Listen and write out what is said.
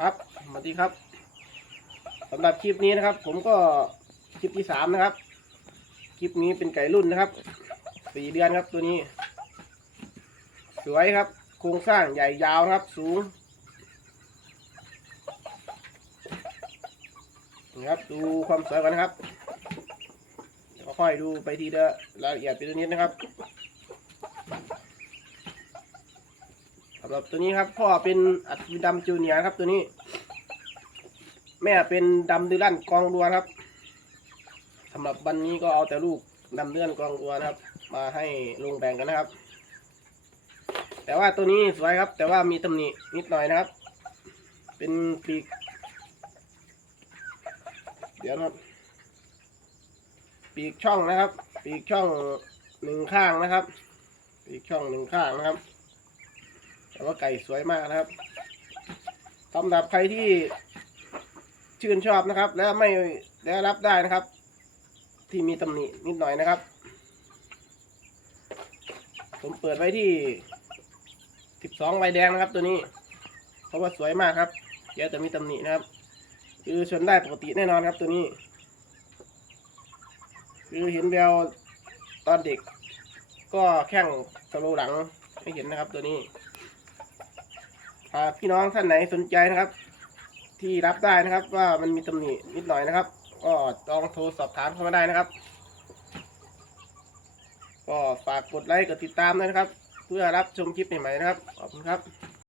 ครับสวัสดีครับสำหรับคลิปนี้นะครับ ผมก็คลิปที่สามนะครับ คลิปนี้เป็นไก่รุ่นนะครับสี่เดือนครับตัวนี้ สวยครับ โครงสร้างใหญ่ยาวครับ สูงนะครับดูความสวยกันนะครับค่อยดูไปทีละรายละเอียดไปตัวนี้นะครับ ครับตัวนี้ครับ พ่อเป็นอัศวินดำจูเนียร์ครับตัวนี้ แม่เป็นดำดือลั่นกองดัวครับสำหรับวันนี้ก็เอาแต่ลูกดำเลื่อนกองดัวนะครับ มาให้ลุงแบ่งกันนะครับ แต่ว่าตัวนี้สวยครับ แต่ว่ามีตำหนินิดหน่อยนะครับ เป็นปีก เดี๋ยวนะครับ ปีกช่องนะครับ ปีกช่องหนึ่งข้างนะครับ ปีกช่องหนึ่งข้างนะครับ แต่ว่าไก่สวยมากนะครับสำหรับใครที่ชื่นชอบนะครับ และไม่และรับได้นะครับ ที่มีตำหนินิดหน่อยนะครับ ผมเปิดไว้ที่สิบสองใบแดงนะครับ ตัวนี้ เพราะว่าสวยมากครับเดี๋ยวจะมีตำหนินะครับ คือชนได้ปกติแน่นอนครับตัวนี้ คือเห็นแววตอนเด็ก ก็แข้งสโลหลังไม่เห็นนะครับตัวนี้ พี่น้องท่านไหนสนใจนะครับ ที่รับได้นะครับ ว่ามันมีตำหนินิดหน่อยนะครับ ก็ลองโทรสอบถามเข้ามาได้นะครับ ก็ฝากกดไลค์กดติดตามด้วยนะครับ เพื่อรับชมคลิปใหม่ๆนะครับขอบคุณครับ